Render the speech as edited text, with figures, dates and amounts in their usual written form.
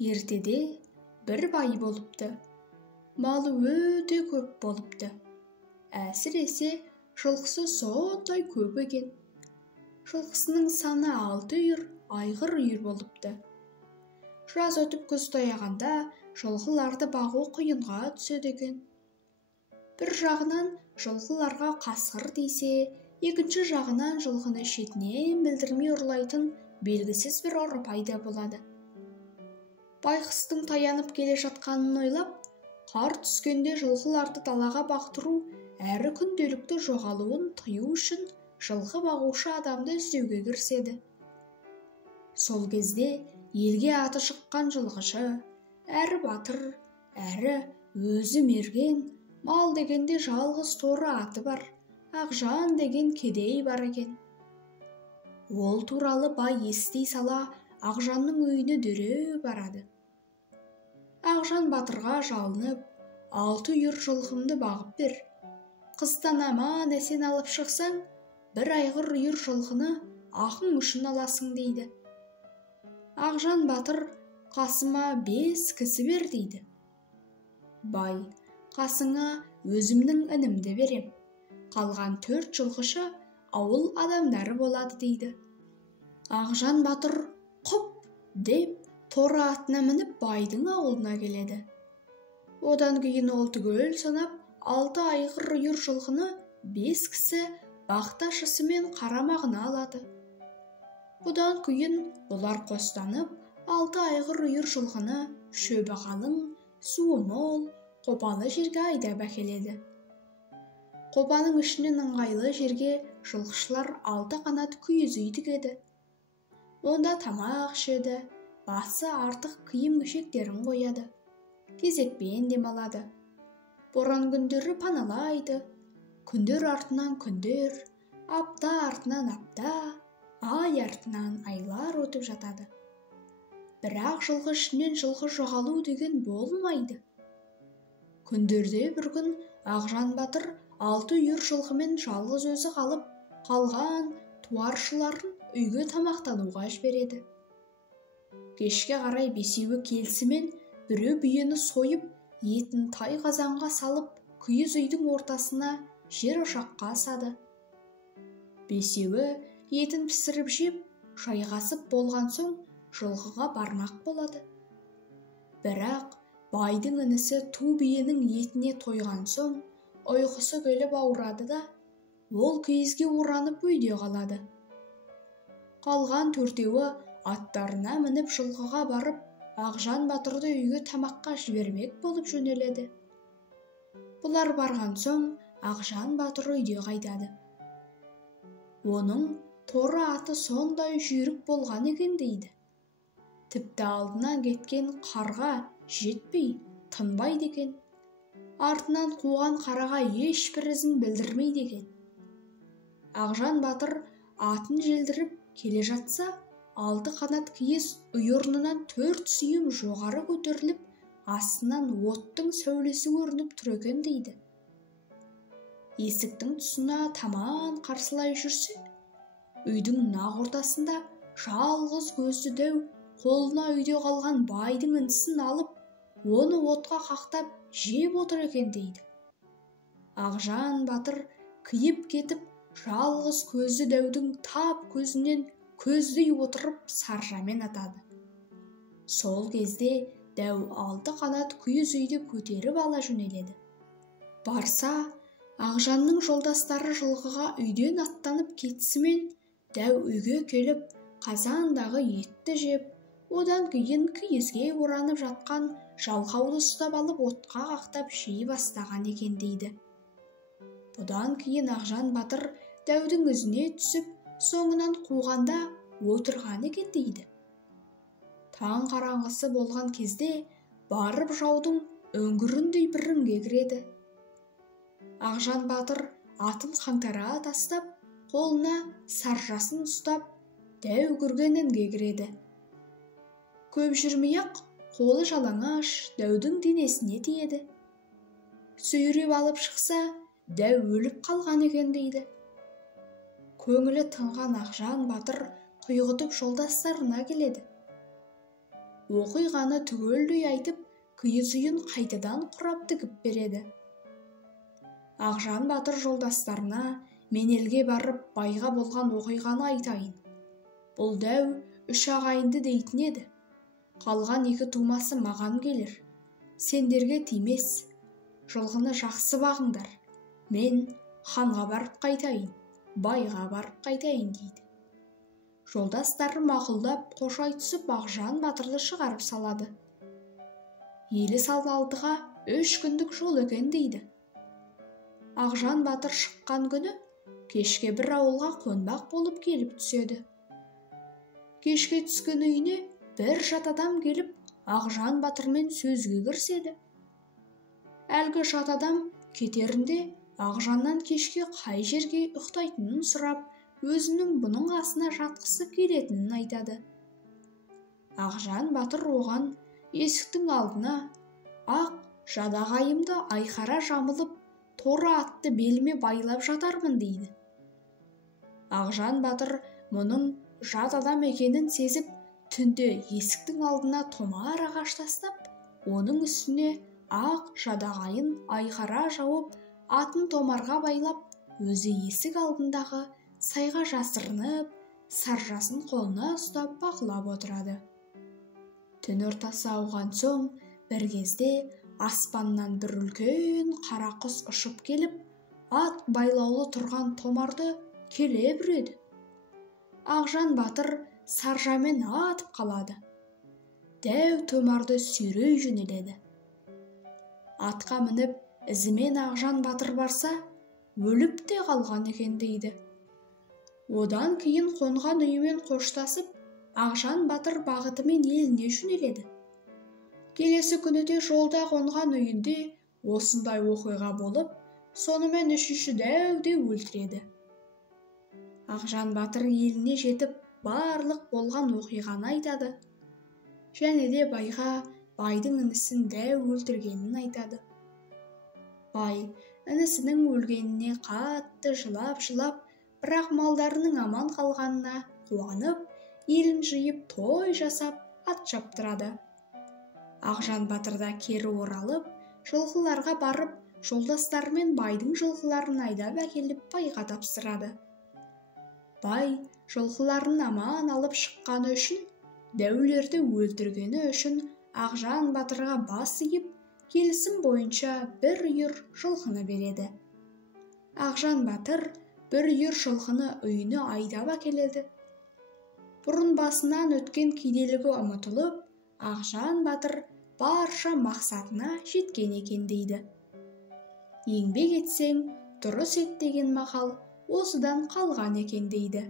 Ертеде бір бай болыпты. Малы өте көп болыпты. Әсіресе жылқысы сондай көп екен. Жылқысының саны 6 үйір, айғыр үйір болыпты. Жаз өтіп күз таяғанда жылқыларды бағу қиынға түседі екен. Бір жағынан жылқыларға қасқыр тисе, екінші жағынан жылқыны шетінен білдірмей ұрлайтын белгісіз бір ұры пайда болады. Байқұстың таянып келе жатқанын ойлап, қар түскенде жылқыларды далаға бақтыру әрі күнделікті жоғалуын тыю үшін жылқы бағушы адамды іздеуге кіріседі. Сол кезде елге аты шыққан жылқышы, әрі батыр, әрі өзі мерген, мал дегенде жалғыз торы аты бар, Ақжан деген кедей бар екен. Ол туралы бай ести сала Ақжанның үйіне дереу барады. Ақжан батырға жалынып, 6 үйір жылқымды бағып бер. Қыстан аман есен алып шықсаң, бір айғыр үйір жылқыны ақың үшін аласың дейді. Ақжан батыр қасыма 5 кісі бер дейді. Бай, қасыңа өзімнің інімді берем. Қалған 4 жылқышы ауыл адамдары болады дейді. Ақжан батыр құп деп торы атына мініп байдың ауылына келеді. Одан кейін ол түгел санап 6 айғыр үйір жылқыны 5 кісі бақташысы мен қарамағына алады. Бұдан кейін олар қостанып 6 айғыр үйір жылқыны шөбі қалың, суы мол, қопалы жерге айдап әкеледі. Қопаның ішінен ыңғайлы жерге жылқышылар 6 қанат киіз үй тігеді. Онда тамақ ішеді, басы артық киім-кешектерін қояды. Кезекпен демалады. Боран күндері паналайды. Күндер артынан күндер, апта артынан апта, ай артынан айлар өтіп жатады. Бірақ жылқы ішінен жылқы жоғалу деген болмайды. Күндерде бір күн Ақжан батыр 6 үйір жылқымен жалғыз өзі қалып, қалған туаршыларын үйге тамақтануға жібереді. Кешке қарай 5-еуі келісімен біреу бүйені сойып, етін тай қазанға салып, киіз үйдің ортасына жер ошаққа асады. 5-еуі етін пісіріп жеп, жайғасып болған соң жылқыға бармақ болады. Бірақ байдың інісі ту биенің етіне тойған соң ұйқысы келіп ауырады да, ол киізге оранып үйде қалады. Қалған 4-еуі аттарына мініп жылқыға барып, Ақжан батырды үйге тамаққа жібермек болып жөнеледі. Бұлар барған соң Ақжан батыр үйде қайтады. Оның торы аты сондай жүйрік болған екен дейді. Тіпті алдынан кеткен қарға жетпей, тынбайды екен. Артынан қуған қараға ешбір ізін білдірмейді екен. Ақжан батыр атын желдіріп келе жатса, 6 қанат киіз ұйырнынан 4 сүйім жоғары көтеріліп, астынан оттың сәулесі көрініп тұр екен дейді. Есіктің тұсына таман қарсылай жүрсе, үйдің нақ ортасында жалғыз көзді дәу қолына үйде қалған байдың інісін алып, оны отқа қақтап жеп отыр екен дейді. Ақжан батыр киіп кетіп, жалғыз көзді дәудің тап көзінен көздей отырып саржамен атады. Сол кезде дәу 6 қанат киіз үйді көтеріп ала жөнеледі. Барса, Ақжанның жолдастары жылқыға үйден аттанып кетісімен, дәу үйге келіп, қазандағы етті жеп, одан кейін киізге оранып жатқан жалқауды ұстап алып отқа қақтап жей бастаған екен дейді. Бұдан кейін Ақжан батыр дәудің ізіне түсіп, соңынан қуғанда отырған екен дейді. Таң қараңғысы болған кезде барып жаудың өңгіріндей бір інге кіреді. Ақжан батыр атын қаңтара тастап, қолына саржасын ұстап, дәу кірген інге кіреді. Көп жүрмей-ақ қолы жалаңаш дәудің денесіне тиеді. Сүйреп алып шықса, дәу өліп қалған екен дейді. Көңілі тынған Ақжан батыр құйғытып жолдастарына келеді. оқиғаны түгелдей айтып, киіз үйін қайтадан құрап тігіп береді. Ақжан батыр жолдастарына мен елге барып байға болған оқиғаны айтайын. Бұл дәу 3 ағайынды дейтін еді. Қалған 2 тумасы маған келер. Сендерге тимес. Жылқыны жақсы бағыңдар. Мен ханға барып қайтайын, байға барып қайтайын дейді. Жолдастары мақұлдап қошай түсіп Ақжан батырды шығарып салады. Елі алдыға 3 күндік жол екен дейді. Ақжан батыр шыққан күні кешке бір ауылға қонбақ болып келіп түседі. Кешке түскен үйіне бір жат адам келіп Ақжан батырмен сөзге кіріседі. Әлгі жат адам кетерінде Ақжаннан кешке қай жерге ұйықтайтынын сұрап, өзінің бұның асына жатқысы келетінін айтады. Ақжан батыр оған есіктің алдына ақ жадағайымды айқара жамылып, торы атты беліме байлап жатармын дейді. Ақжан батыр мұның жат адам екенін сезіп, түнде есіктің алдына томар ағаш тастап, оның үстіне ақ жадағайын айқара жауып, атын томарға байлап, өзі есік алдындағы сайға жасырынып, саржасын қолына ұстап бақылап отырады. Түн ортасы ауған соң, бір кезде аспаннан бір үлкен қара құс ұшып келіп, ат байлаулы тұрған томарды келе бүреді. Ақжан батыр саржамен атып қалады. Дәу томарды сүйрей жөнеледі. Атқа мініп, ізімен Ақжан батыр барса, өліп те қалған екен дейді. Одан кейін қонған үйімен қоштасып, Ақжан батыр бағытымен еліне жөнеледі. Келесі күні де жолда қонған үйінде осындай оқиға болып, сонымен 3-ші дәуде өлтіреді. Ақжан батыр еліне жетіп, барлық болған оқиғаны айтады. Және де байға байдың інісін дәу өлтіргенін айтады. Бай інісінің өлгеніне қатты жылап, бірақ малдарының аман қалғанына қуанып, елін жиып той жасап, ат шаптырады. Ақжан батыр да кері оралып, жылқыларға барып, жолдастарымен байдың жылқыларын айдап әкеліп байға тапсырады. Бай жылқыларын аман алып шыққаны үшін, дәулерді өлтіргені үшін Ақжан батырға бас иіп, келісім бойынша бір үйір жылқыны береді. Ақжан батыр бір үйір жылқыны үйіне айдап әкеледі. Бұрын басынан өткен кедейлігі ұмытылып, Ақжан батыр барша мақсатына жеткен екен дейді. Еңбек етсең, дұрыс ет деген мақал осыдан қалған екен дейді.